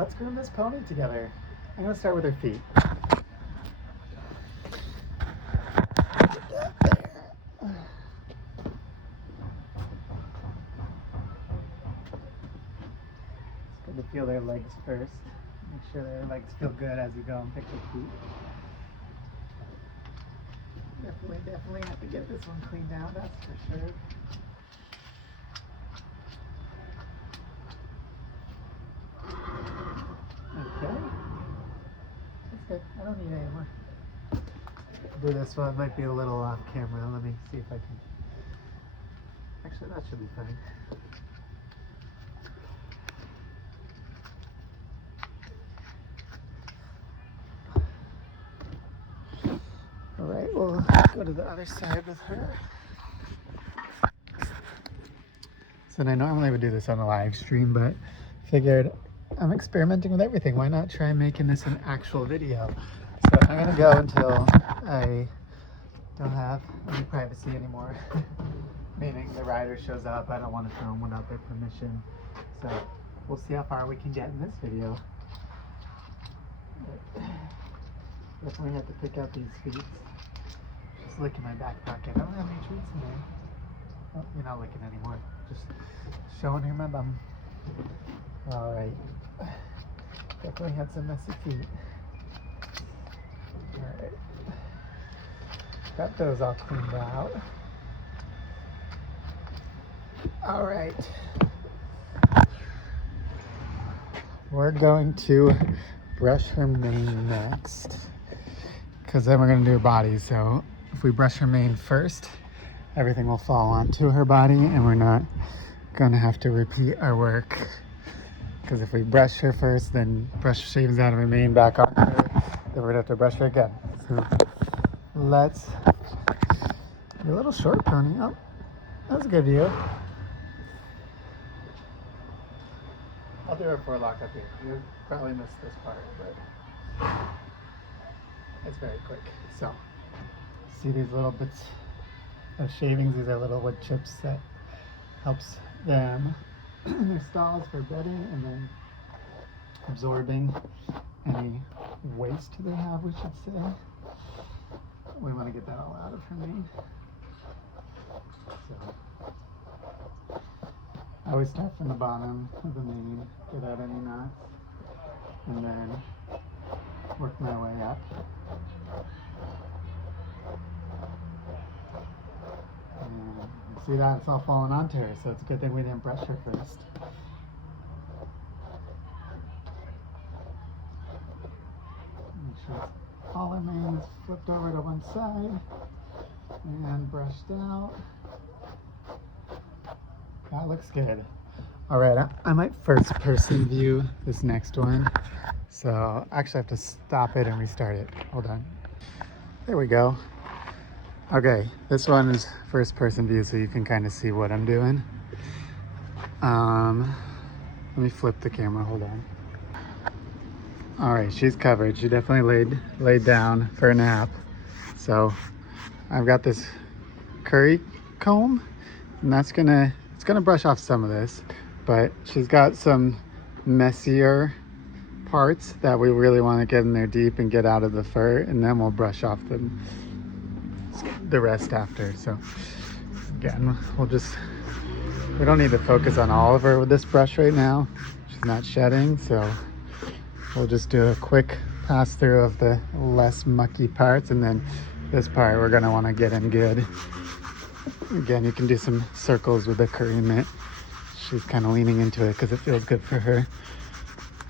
let's groom this pony together. I'm gonna start with her feet. It's good to feel their legs first. Make sure their legs feel good as you go and pick their feet. Definitely have to get this one cleaned out, that's for sure. Okay. That's good. I don't need any more. Do this one, might be a little off camera. Let me see if I can. Actually, that should be fine. Alright, we'll go to the other side with her. So I normally would do this on a live stream, but figured I'm experimenting with everything. Why not try making this an actual video? So I'm gonna go until I don't have any privacy anymore. Meaning the rider shows up. I don't want to film without their permission. So we'll see how far we can get in this video. But definitely have to pick out these feet. Just look in my back pocket. I don't have any treats in there. Oh, you're not looking anymore. Just showing her my bum. Alright. Definitely had some messy feet. Alright. Got those all cleaned out. Alright. We're going to brush her mane next, because then we're going to do her body. So if we brush her mane first, everything will fall onto her body and we're not going to have to repeat our work. Because if we brush her first, then brush shavings out of her mane back on her, then we're going to have to brush her again. So let's do a little short pony. Oh, that's a good view. I'll do a forelock up here. You'll probably miss this part, but it's very quick. So, see these little bits of shavings? These are little wood chips that helps them in their stalls for bedding and then absorbing any waste they have, we should say. We want to get that all out of her mane. So, I always start from the bottom of the mane, get out any knots, and then work my way up. And see that? It's all falling onto her, so it's a good thing we didn't brush her first. Make sure all her mane is flipped over to one side and brushed out. That looks good. All right, I might first person view this next one. So I actually have to stop it and restart it. Hold on. There we go. Okay, this one is first person view so you can kind of see what I'm doing. Let me flip the camera, hold on. All right, she's covered. She definitely laid down for a nap. So I've got this curry comb, and it's gonna brush off some of this, but she's got some messier parts that we really want to get in there deep and get out of the fur, and then we'll brush off the rest after. So again, we don't need to focus on all of her with this brush right now. She's not shedding, so we'll just do a quick pass through of the less mucky parts, and then this part we're going to want to get in good. Again, you can do some circles with the curry mitt. She's kind of leaning into it because it feels good for her.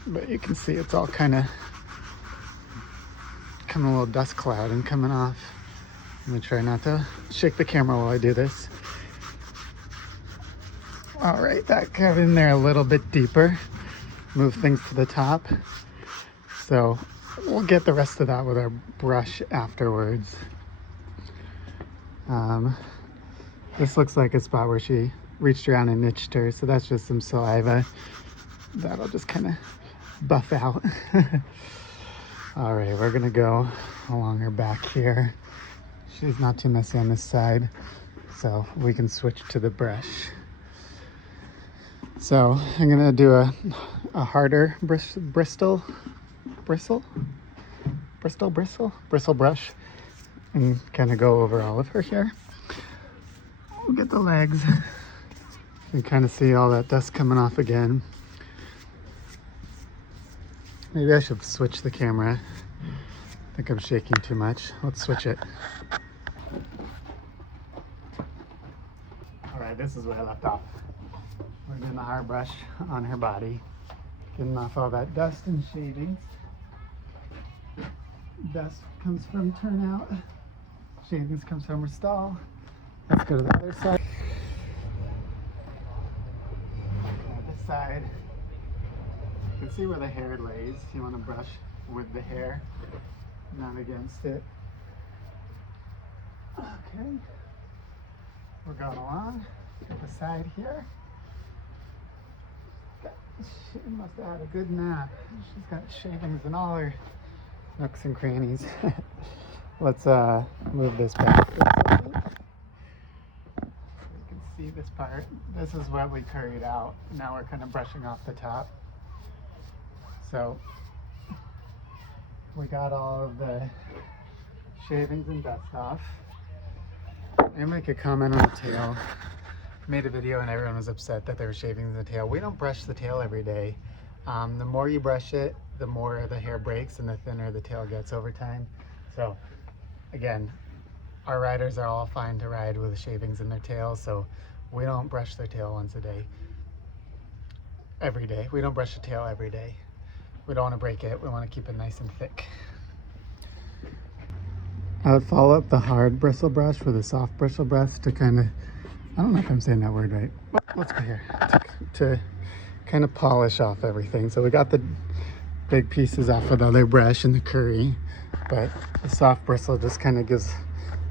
But you can see it's all kind of coming a little dust cloud and coming off. I'm going to try not to shake the camera while I do this. All right, that got in there a little bit deeper. Move things to the top. So we'll get the rest of that with our brush afterwards. This looks like a spot where she reached around and itched her, so that's just some saliva. That'll just kind of buff out. All right, we're gonna go along her back here. She's not too messy on this side, so we can switch to the brush. So I'm gonna do a harder bristle brush and kind of go over all of her hair. We'll get the legs and kind of see all that dust coming off again. Maybe I should switch the camera. I think I'm shaking too much. Let's switch it. All right, this is where I left off. We're doing the hard brush on her body, getting off all that dust and shavings. Dust comes from turnout, shavings comes from her stall. Let's go to the other side. This side, you can see where the hair lays. You want to brush with the hair, not against it. Okay, we're going along. Get the side here. She must have had a good nap. She's got shavings in all her nooks and crannies. Let's move this back. You can see this part. This is what we curried out. Now we're kind of brushing off the top. So we got all of the shavings and dust off. I make a comment on the tail. Made a video and everyone was upset that they were shaving the tail. We don't brush the tail every day. The more you brush it, the more the hair breaks and the thinner the tail gets over time. So again, our riders are all fine to ride with shavings in their tails, so we don't brush their tail once a day. Every day. We don't brush the tail every day. We don't want to break it. We want to keep it nice and thick. I would follow up the hard bristle brush with a soft bristle brush to kind of, I don't know if I'm saying that word right. Let's go here. To kind of polish off everything. So we got the big pieces off with the other brush and the curry, but the soft bristle just kind of gives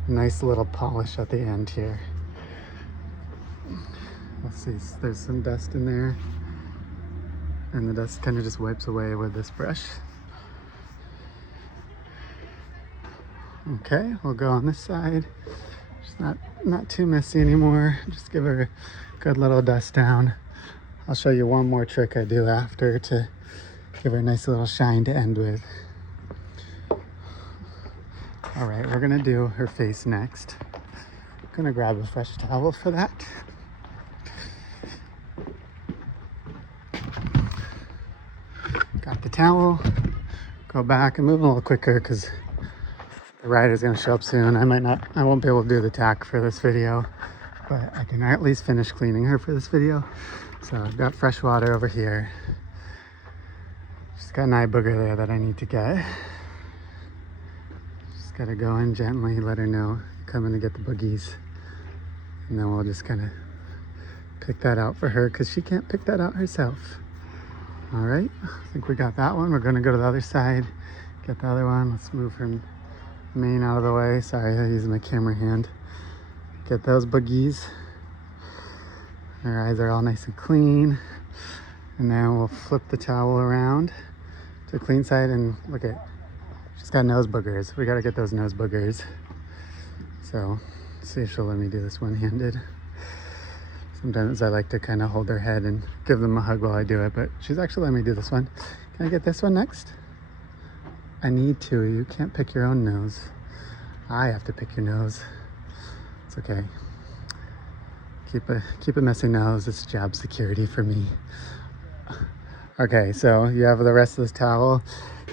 a nice little polish at the end here. Let's see, there's some dust in there, and the dust kind of just wipes away with this brush. Okay, we'll go on this side. It's not too messy anymore. Just give her a good little dust down. I'll show you one more trick I do after to give her a nice little shine to end with. All right, we're gonna do her face next. I'm gonna grab a fresh towel for that. Got the towel. Go back and move a little quicker because the rider's gonna show up soon. I won't be able to do the tack for this video, but I can at least finish cleaning her for this video. So I've got fresh water over here. She's got an eye booger there that I need to get. Just gotta go in gently, let her know, come in to get the boogies. And then we'll just kind of pick that out for her because she can't pick that out herself. All right, I think we got that one. We're gonna go to the other side, get the other one. Let's move her mane out of the way. Sorry, I used my camera hand. Get those boogies. Her eyes are all nice and clean. And then we'll flip the towel around to the clean side and look at, she's got nose boogers. We gotta get those nose boogers. So, see if she'll let me do this one-handed. Sometimes I like to kind of hold her head and give them a hug while I do it, but she's actually letting me do this one. Can I get this one next? I need to. You can't pick your own nose. I have to pick your nose. It's okay. Keep a messy nose. It's job security for me. Okay, so you have the rest of this towel.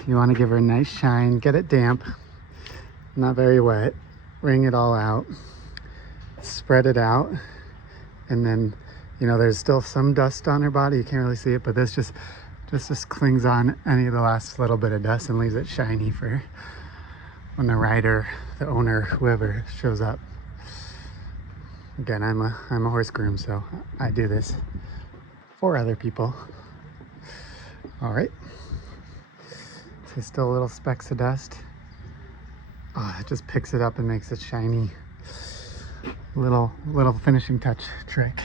You want to give her a nice shine. Get it damp, not very wet. Wring it all out. Spread it out, and then there's still some dust on her body. You can't really see it, but this just clings on any of the last little bit of dust and leaves it shiny for when the rider, the owner, whoever shows up. Again, I'm a horse groom, so I do this for other people. All right. So still little specks of dust. Oh, it just picks it up and makes it shiny. Little finishing touch trick.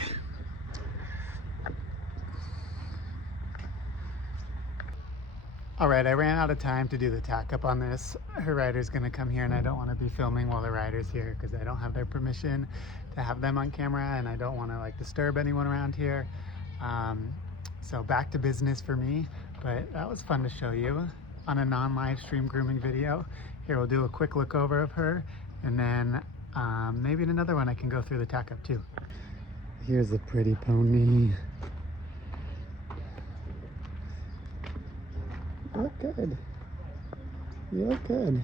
All right, I ran out of time to do the tack up on this. Her rider's gonna come here and I don't wanna be filming while the rider's here because I don't have their permission to have them on camera and I don't wanna disturb anyone around here. So back to business for me, but that was fun to show you on a non-live stream grooming video. Here, we'll do a quick look over of her, and then maybe in another one I can go through the tack up too. Here's a pretty pony. You look good. You look good.